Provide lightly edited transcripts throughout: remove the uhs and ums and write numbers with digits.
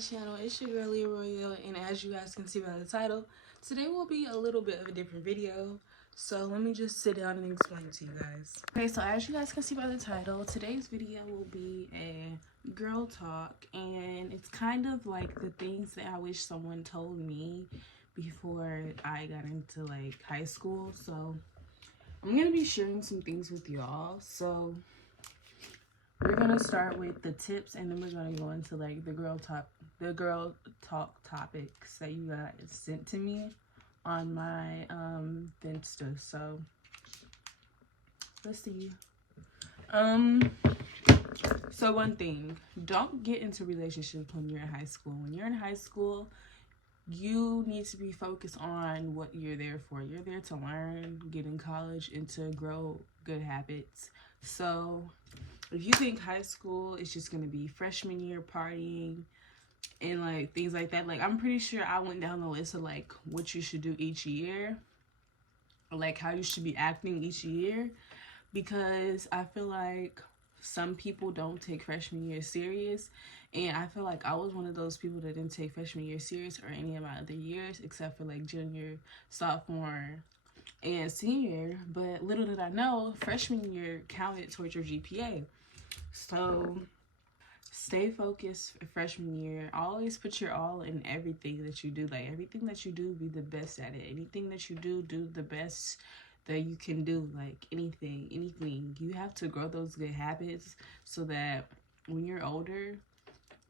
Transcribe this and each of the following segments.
channel. It's your girl Leah Royale, and as you guys can see by the title, today will be a little bit of a different video. So let me just sit down and explain to you guys. Okay, so as you guys can see by the title, today's video will be a girl talk, and it's kind of like the things that I wish someone told me before I got into like high school. So I'm gonna be sharing some things with y'all. So we're gonna start with the tips, and then we're gonna go into like the girl talk topics that you guys sent to me on my Finsta. So let's see. So one thing, don't get into relationships when you're in high school. When you're in high school, you need to be focused on what you're there for. You're there to learn, get in college, and to grow good habits. So if you think high school is just going to be freshman year partying and like things like that, like I'm pretty sure I went down the list of like what you should do each year, or like how you should be acting each year, because I feel like some people don't take freshman year serious, and I feel like I was one of those people that didn't take freshman year serious or any of my other years except for like junior, sophomore, and senior. But little did I know, freshman year counted towards your GPA. So stay focused freshman year. Always put your all in everything that you do. Like everything that you do, be the best at it. Anything that you do the best that you can do. Like anything. You have to grow those good habits so that when you're older,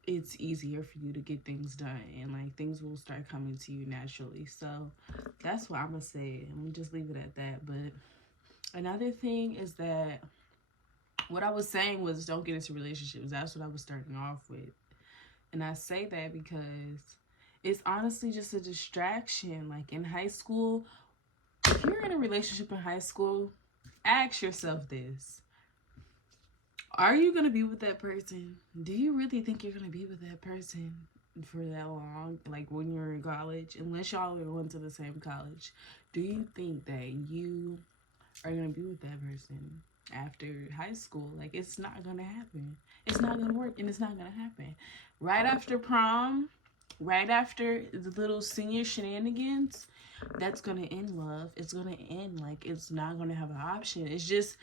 it's easier for you to get things done, and like things will start coming to you naturally. So that's what I'm gonna say. I'm gonna just leave it at that. But another thing is that what I was saying was don't get into relationships. That's what I was starting off with. And I say that because it's honestly just a distraction. Like in high school, if you're in a relationship in high school, ask yourself this. Are you going to be with that person? Do you really think you're going to be with that person for that long? Like when you're in college, unless y'all are going to the same college, do you think that you are going to be with that person after high school? Like it's not gonna happen. It's not gonna work, and it's not gonna happen. Right after prom, right after the little senior shenanigans, that's gonna end love. It's gonna end, like it's not gonna have an option. It's just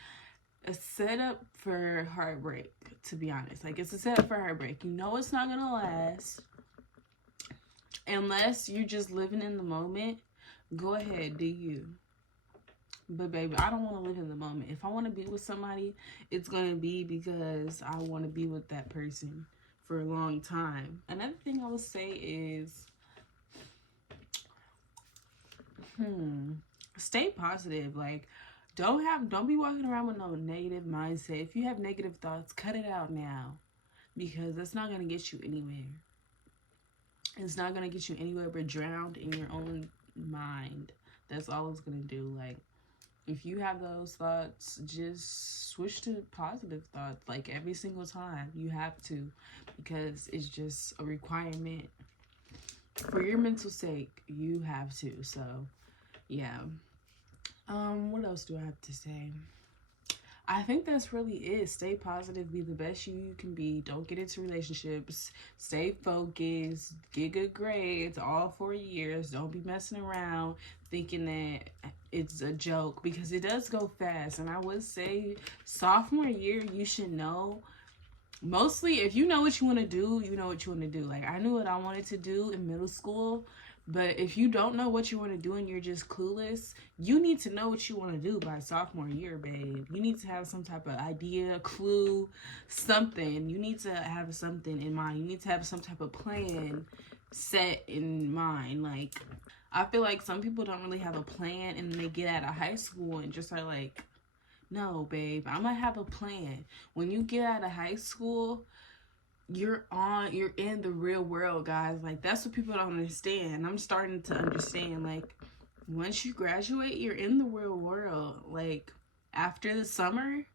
a setup for heartbreak, to be honest. Like it's a setup for heartbreak. You know it's not gonna last unless you're just living in the moment. Go ahead, do you. But baby, I don't want to live in the moment. If I want to be with somebody, it's going to be because I want to be with that person for a long time. Another thing I would say is, stay positive. Like, don't be walking around with no negative mindset. If you have negative thoughts, cut it out now, because that's not going to get you anywhere. It's not going to get you anywhere but drowned in your own mind. That's all it's going to do. Like, if you have those thoughts, just switch to positive thoughts. Like every single time, you have to, because it's just a requirement for your mental sake. You have to. So yeah. What else do I have to say? I think that's really it. Stay positive, be the best you can be. Don't get into relationships. Stay focused, get good grades all 4 years. Don't be messing around thinking that it's a joke, because it does go fast. And I would say sophomore year, you should know. Mostly, if you know what you want to do, you know what you want to do. Like I knew what I wanted to do in middle school. But if you don't know what you want to do and you're just clueless, you need to know what you want to do by sophomore year, babe. You need to have some type of idea, clue, something. You need to have something in mind. You need to have some type of plan set in mind. Like, I feel like some people don't really have a plan, and they get out of high school and just are like, no, babe, I'm going to have a plan. When you get out of high school, you're in the real world, guys. Like that's what people don't understand. I'm starting to understand. Like once you graduate, you're in the real world. Like after the summer,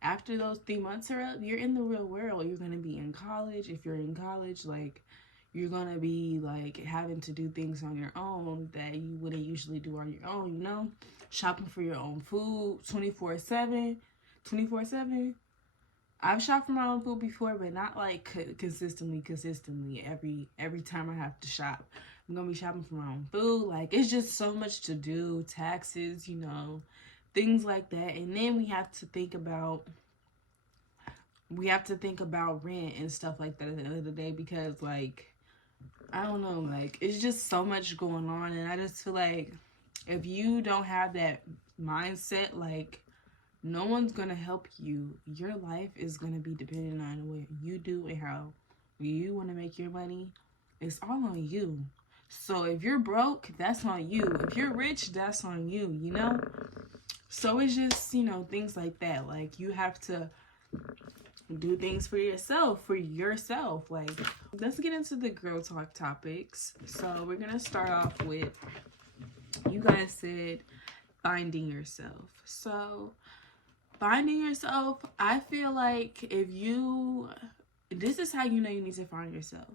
after those 3 months are up, you're in the real world. You're gonna be in college. If you're in college, like you're gonna be like having to do things on your own that you wouldn't usually do on your own, you know, shopping for your own food 24/7. I've shopped for my own food before, but not like consistently every time I have to shop. I'm gonna be shopping for my own food. Like, it's just so much to do, taxes, things like that. And then we have to think about rent and stuff like that at the end of the day, because like, I don't know, like, it's just so much going on. And I just feel like if you don't have that mindset, like, no one's gonna help you. Your life is gonna be dependent on what you do and how you want to make your money. It's all on you. So if you're broke, that's on you. If you're rich, that's on you. So it's just, things like that. Like, you have to do things for yourself. Like, let's get into the girl talk topics. So we're gonna start off with, you guys said finding yourself. So finding yourself, I feel like this is how you know you need to find yourself.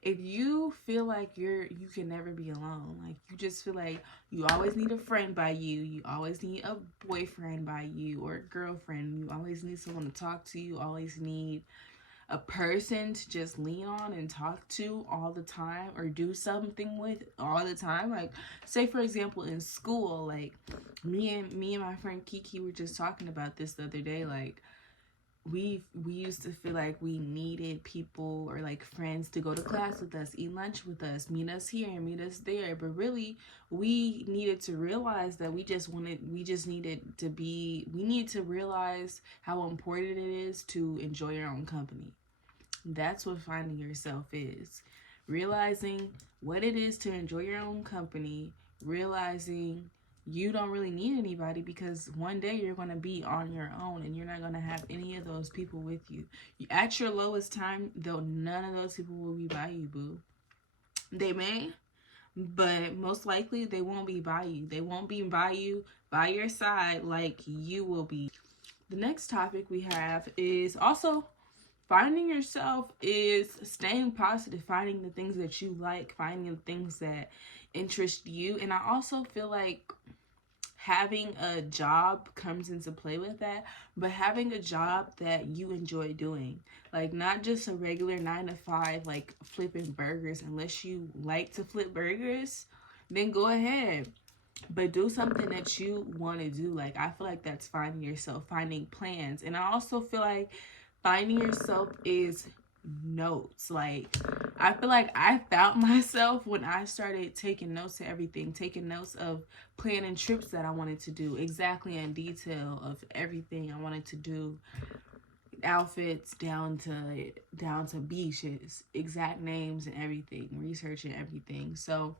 If you feel like you can never be alone, like, you just feel like you always need a friend by you always need a boyfriend by you, or a girlfriend, you always need someone to talk to, you always need a person to just lean on and talk to all the time, or do something with all the time. Like, say for example, in school, like, me and my friend Kiki were just talking about this the other day. Like, we used to feel like we needed people, or like friends, to go to class with us, eat lunch with us, meet us here and meet us there. But really, we needed to realize that we need to realize how important it is to enjoy your own company. That's what finding yourself is. Realizing what it is to enjoy your own company, realizing you don't really need anybody, because one day you're going to be on your own and you're not going to have any of those people with you. At your lowest time, though, none of those people will be by you, boo. They may, but most likely they won't be by you. They won't be by you, by your side, like you will be. The next topic we have is also finding yourself, is staying positive, finding the things that you like, finding the things that interest you. And I also feel like having a job comes into play with that, but having a job that you enjoy doing, like, not just a regular 9 to 5, like flipping burgers. Unless you like to flip burgers, then go ahead, but do something that you want to do. Like, I feel like that's finding yourself, finding plans. And I also feel like finding yourself is notes. Like, I feel like I found myself when I started taking notes of everything, taking notes of planning trips that I wanted to do, exactly in detail of everything I wanted to do, outfits down to beaches, exact names and everything, researching everything. So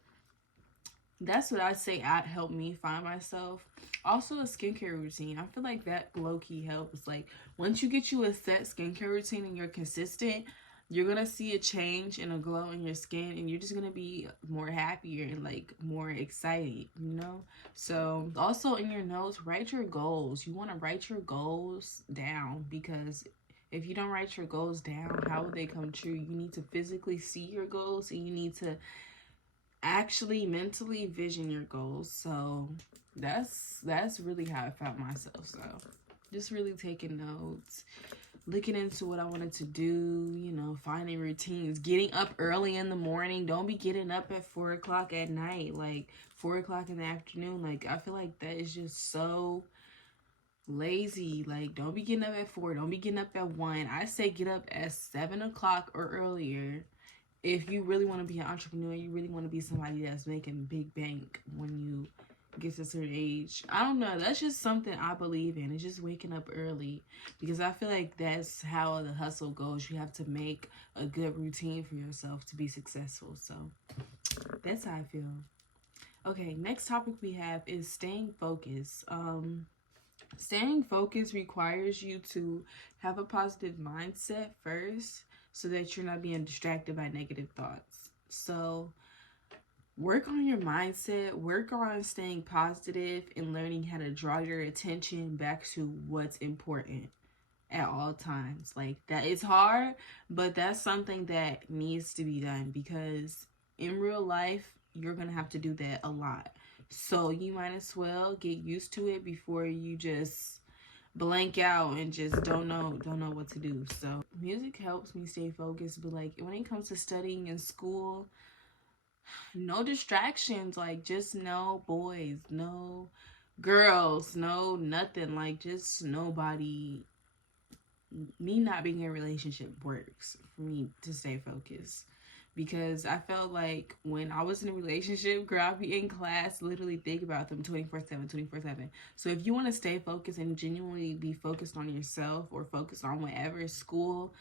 that's what I say helped me find myself. Also, a skincare routine. I feel like that low-key helps. Like, once you get you a set skincare routine and you're consistent, you're going to see a change and a glow in your skin, and you're just going to be more happier and like more excited. So also, in your notes, write your goals. You want to write your goals down, because if you don't write your goals down, how will they come true? You need to physically see your goals, and you need to actually mentally vision your goals. So that's really how I found myself. So just really taking notes, looking into what I wanted to do, finding routines, getting up early in the morning. Don't be getting up at 4 o'clock at night, like 4 o'clock in the afternoon. Like, I feel like that is just so lazy. Like, don't be getting up at 4, don't be getting up at 1. I say get up at 7 o'clock or earlier. If you really want to be an entrepreneur, you really want to be somebody that's making big bank when you get to a certain age. I don't know. That's just something I believe in. It's just waking up early, because I feel like that's how the hustle goes. You have to make a good routine for yourself to be successful. So that's how I feel. Okay, next topic we have is staying focused. Staying focused requires you to have a positive mindset first, so that you're not being distracted by negative thoughts. So work on your mindset, work on staying positive, and learning how to draw your attention back to what's important at all times. Like, that is hard, but that's something that needs to be done, because in real life, you're going to have to do that a lot. So you might as well get used to it before you just blank out and just don't know what to do. So music helps me stay focused, but like when it comes to studying in school, no distractions, like just no boys, no girls, no nothing, like just nobody. Me not being in a relationship works for me to stay focused, because I felt like when I was in a relationship, girl, I'd be in class literally think about them 24/7, 24/7. So if you want to stay focused and genuinely be focused on yourself or focused on whatever school,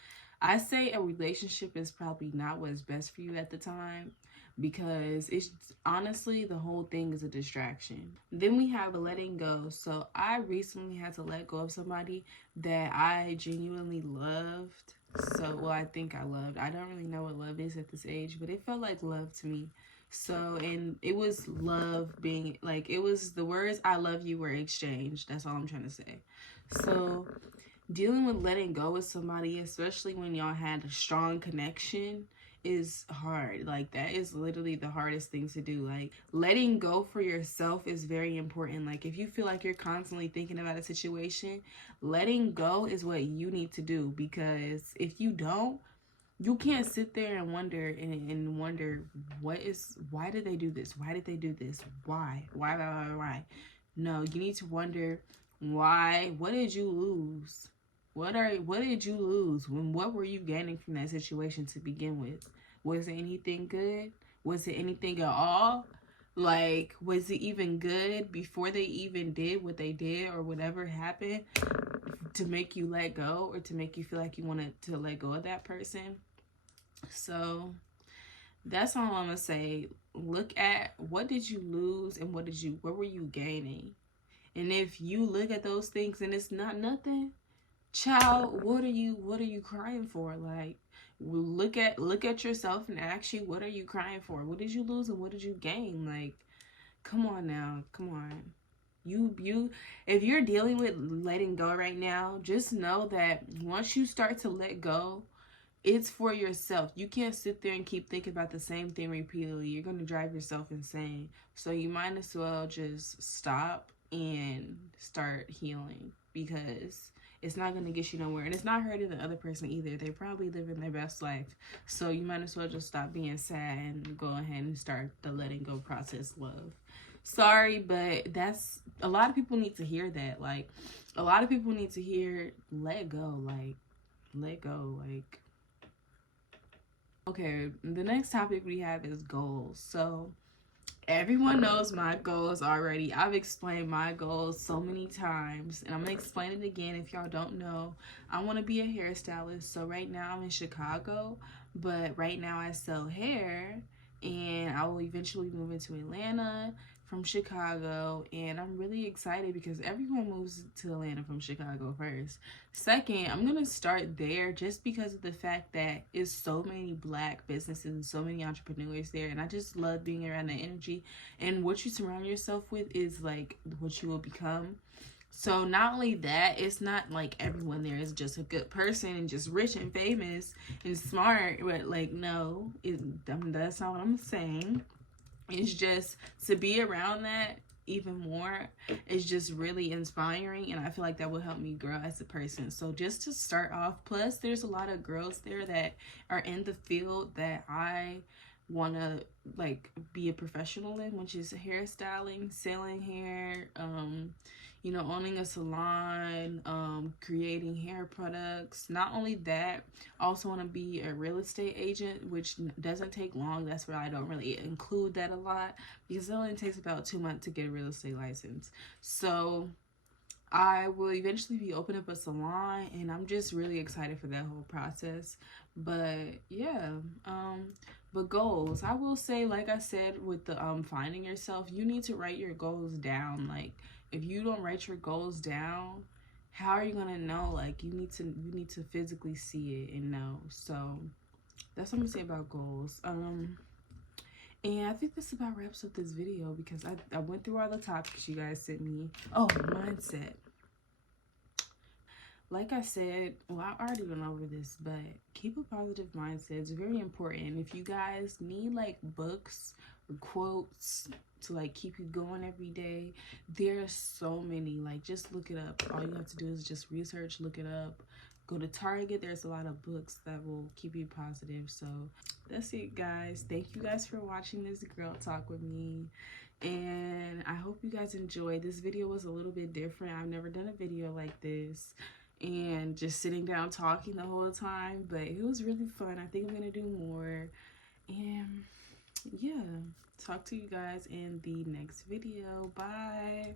I say a relationship is probably not what's best for you at the time, because it's honestly, the whole thing is a distraction. Then we have letting go. So I recently had to let go of somebody that I genuinely loved. So, well, I think I loved. I don't really know what love is at this age, but it felt like love to me. So, and it was love being like, it was the words I love you were exchanged. That's all I'm trying to say. So, dealing with letting go with somebody, especially when y'all had a strong connection, is hard. Like, that is literally the hardest thing to do. Like, letting go for yourself is very important. Like, if you feel like you're constantly thinking about a situation, letting go is what you need to do, because if you don't, you can't sit there and wonder and wonder why did they do this, why did they do this, why. No, you need to wonder why. What did you lose? What did you lose? What were you gaining from that situation to begin with? Was it anything good? Was it anything at all? Like, was it even good before they even did what they did or whatever happened to make you let go, or to make you feel like you wanted to let go of that person? So that's all I'm gonna say. Look at what did you lose and what were you gaining? And if you look at those things and it's not nothing, child, what are you crying for? Like, look at yourself and ask you, what are you crying for? What did you lose and what did you gain? Like, come on now, come on. You if you're dealing with letting go right now, just know that once you start to let go, it's for yourself. You can't sit there and keep thinking about the same thing repeatedly. You're going to drive yourself insane. So you might as well just stop and start healing, because it's not going to get you nowhere. And it's not hurting the other person either. They're probably living their best life. So you might as well just stop being sad and go ahead and start the letting go process, love. Sorry, but that's, a lot of people need to hear that. Like, a lot of people need to hear let go. Like, let go. Like, okay, the next topic we have is goals. So everyone knows my goals already. I've explained my goals so many times, and I'm gonna explain it again if y'all don't know. I want to be a hairstylist. So right now I'm in Chicago, but right now I sell hair, and I will eventually move into Atlanta from Chicago, and I'm really excited because everyone moves to Atlanta from Chicago first. Second, I'm gonna start there just because of the fact that it's so many black businesses and so many entrepreneurs there, and I just love being around the energy. And what you surround yourself with is like what you will become. So not only that, it's not like everyone there is just a good person and just rich and famous and smart, but like, no, that's not what I'm saying. It's just to be around that even more is just really inspiring, and I feel like that will help me grow as a person. So just to start off, plus there's a lot of girls there that are in the field that I want to like be a professional in, which is hairstyling, selling hair, you know, owning a salon, creating hair products. Not only that, I also want to be a real estate agent, which doesn't take long. That's where I don't really include that a lot, because it only takes about 2 months to get a real estate license. So I will eventually be opening up a salon, and I'm just really excited for that whole process. But yeah, but goals, I will say, like I said with the finding yourself, you need to write your goals down. Like, if you don't write your goals down, how are you gonna know? Like, you need to physically see it and know. So that's what I'm gonna say about goals. And I think this about wraps up this video, because I went through all the topics you guys sent me. Oh, mindset. Like I said, well, I already went over this, but keep a positive mindset. It's very important. If you guys need like books or quotes to like keep you going every day. There's so many, like just look it up. All you have to do is just research, look it up. Go to Target. There's a lot of books that will keep you positive. So that's it, guys. Thank you guys for watching this girl talk with me, and I hope you guys enjoyed. This video was a little bit different. I've never done a video like this and just sitting down talking the whole time, but it was really fun. I think I'm gonna do more, and yeah, talk to you guys in the next video. Bye.